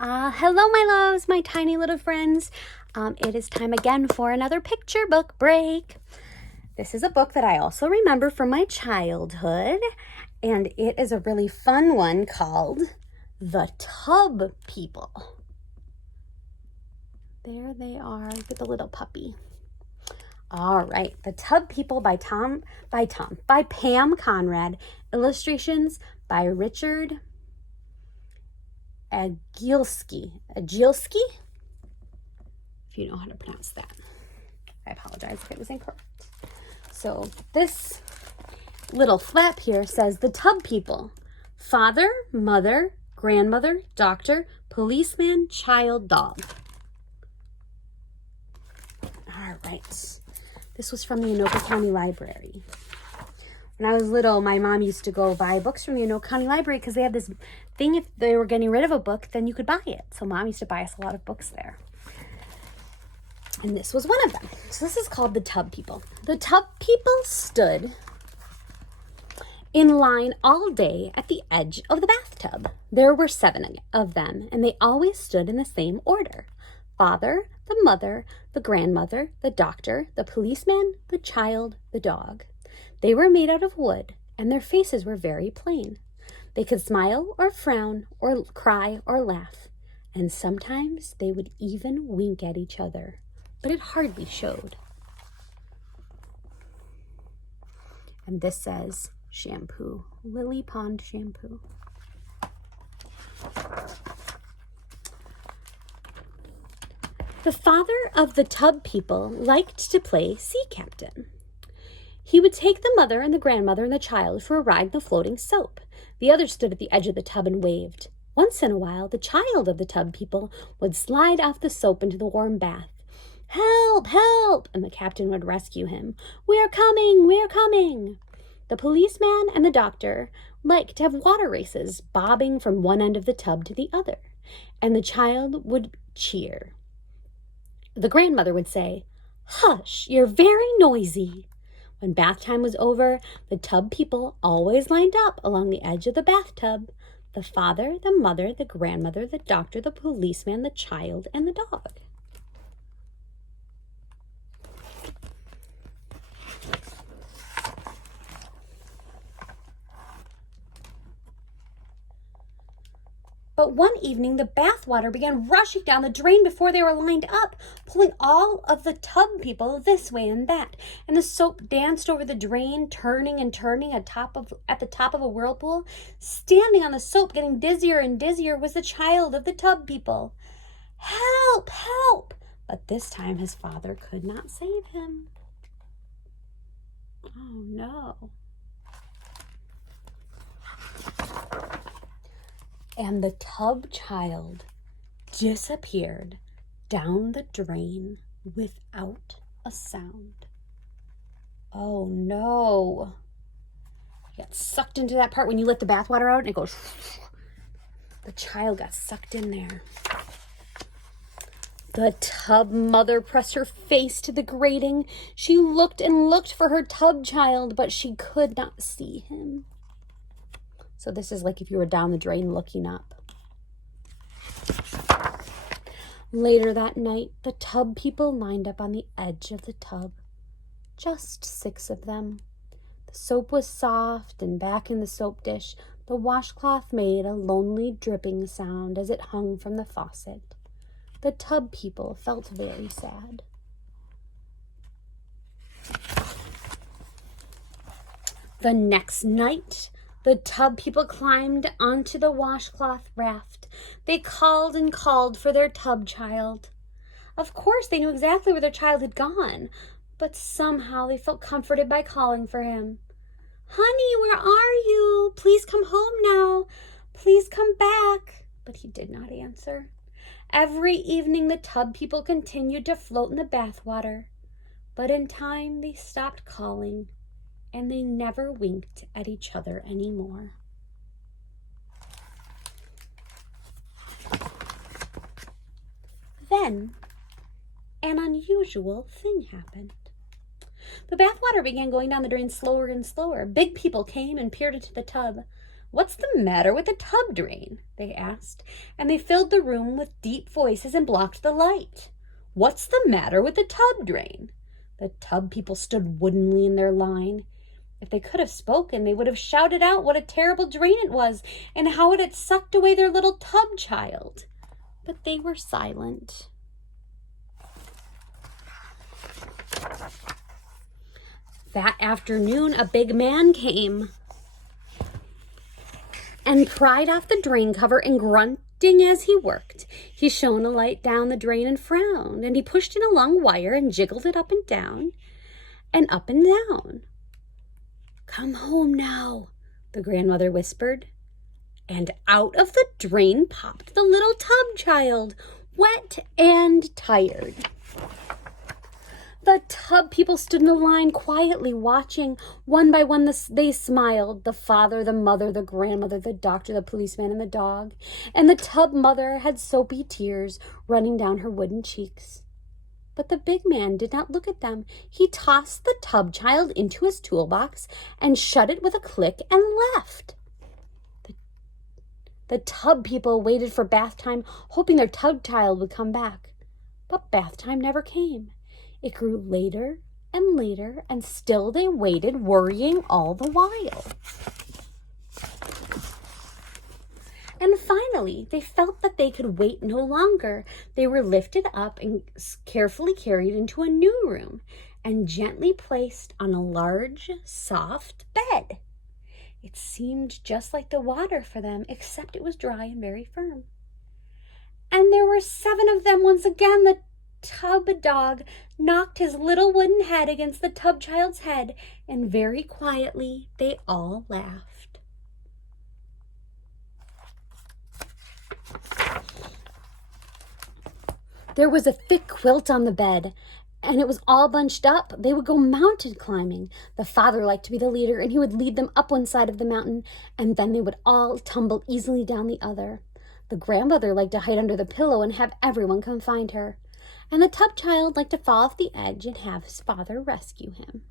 Hello, my loves, my tiny little friends. It is time again for another picture book break. This is a book that I also remember from my childhood, and it is a really fun one called The Tub People. There they are with the little puppy. All right, The Tub People by Pam Conrad. Illustrations by Richard Agilski, if you know how to pronounce that. I apologize if it was incorrect. So this little flap here says The Tub People: father, mother, grandmother, doctor, policeman, child, dog. All right. This was from the Anoka County Library. When I was little, my mom used to go buy books from the Anoka County Library because they had this thing, if they were getting rid of a book, then you could buy it. So mom used to buy us a lot of books there. And this was one of them. So this is called The Tub People. The Tub People stood in line all day at the edge of the bathtub. There were 7 of them, and they always stood in the same order: father, the mother, the grandmother, the doctor, the policeman, the child, the dog. They were made out of wood, and their faces were very plain. They could smile or frown or cry or laugh, and sometimes they would even wink at each other, but it hardly showed. And this says shampoo, Lily Pond shampoo. The father of the Tub People liked to play sea captain. He would take the mother and the grandmother and the child for a ride in the floating soap. The others stood at the edge of the tub and waved. Once in a while, the child of the Tub People would slide off the soap into the warm bath. "Help! Help!" and the captain would rescue him. "We are coming! We are coming!" The policeman and the doctor liked to have water races, bobbing from one end of the tub to the other, and the child would cheer. The grandmother would say, "Hush, you're very noisy." When bath time was over, the Tub People always lined up along the edge of the bathtub: the father, the mother, the grandmother, the doctor, the policeman, the child, and the dog. But one evening, the bath water began rushing down the drain before they were lined up, pulling all of the Tub People this way and that. And the soap danced over the drain, turning and turning at the top of a whirlpool. Standing on the soap, getting dizzier and dizzier, was the child of the Tub People. "Help! Help!" But this time his father could not save him. Oh no. And the tub child disappeared down the drain without a sound. Oh no. He got sucked into that part when you let the bathwater out and it goes. The child got sucked in there. The tub mother pressed her face to the grating. She looked and looked for her tub child, but she could not see him. So this is like if you were down the drain looking up. Later that night, the Tub People lined up on the edge of the tub. Just 6 of them. The soap was soft, and back in the soap dish, the washcloth made a lonely dripping sound as it hung from the faucet. The Tub People felt very sad. The next night, the Tub People climbed onto the washcloth raft. They called and called for their tub child. Of course, they knew exactly where their child had gone, but somehow they felt comforted by calling for him. "Honey, where are you? Please come home now. Please come back." But he did not answer. Every evening, the Tub People continued to float in the bathwater, but in time they stopped calling, and they never winked at each other anymore. Then, an unusual thing happened. The bathwater began going down the drain slower and slower. Big people came and peered into the tub. "What's the matter with the tub drain?" they asked, and they filled the room with deep voices and blocked the light. "What's the matter with the tub drain?" The tub people stood woodenly in their line. If they could have spoken, they would have shouted out what a terrible drain it was and how it had sucked away their little tub child. But they were silent. That afternoon, a big man came and pried off the drain cover, and grunting as he worked, he shone a light down the drain and frowned, and he pushed in a long wire and jiggled it up and down and up and down. "Come home now," the grandmother whispered. And out of the drain popped the little tub child, wet and tired. The tub people stood in a line quietly watching. One by one they smiled, the father, the mother, the grandmother, the doctor, the policeman, and the dog. And the tub mother had soapy tears running down her wooden cheeks. But the big man did not look at them. He tossed the tub child into his toolbox and shut it with a click and left. The tub people waited for bath time, hoping their tub child would come back. But bath time never came. It grew later and later, and still they waited, worrying all the while. And finally, they felt that they could wait no longer. They were lifted up and carefully carried into a new room and gently placed on a large, soft bed. It seemed just like the water for them, except it was dry and very firm. And there were 7 of them. Once again, the tub dog knocked his little wooden head against the tub child's head, and very quietly they all laughed. There was a thick quilt on the bed, and it was all bunched up. They would go mountain climbing. The father liked to be the leader, and he would lead them up one side of the mountain, and then they would all tumble easily down the other. The grandmother liked to hide under the pillow and have everyone come find her. And the tub child liked to fall off the edge and have his father rescue him.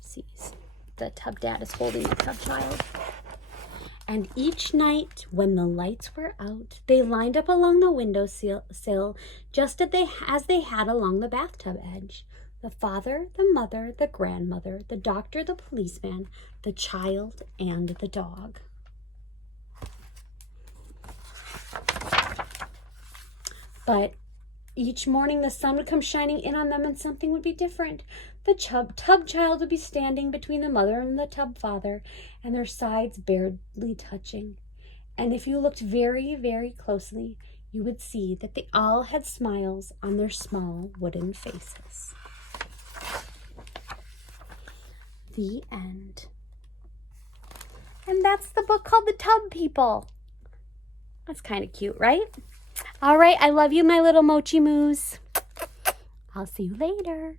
See, the tub dad is holding the tub child. And each night, when the lights were out, they lined up along the windowsill just as they had along the bathtub edge. The father, the mother, the grandmother, the doctor, the policeman, the child, and the dog. But each morning the sun would come shining in on them, and something would be different. The tub child would be standing between the mother and the tub father, and their sides barely touching. And if you looked very, very closely, you would see that they all had smiles on their small wooden faces. The end. And that's the book called The Tub People. That's kind of cute, right? All right, I love you, my little mochi moos. I'll see you later.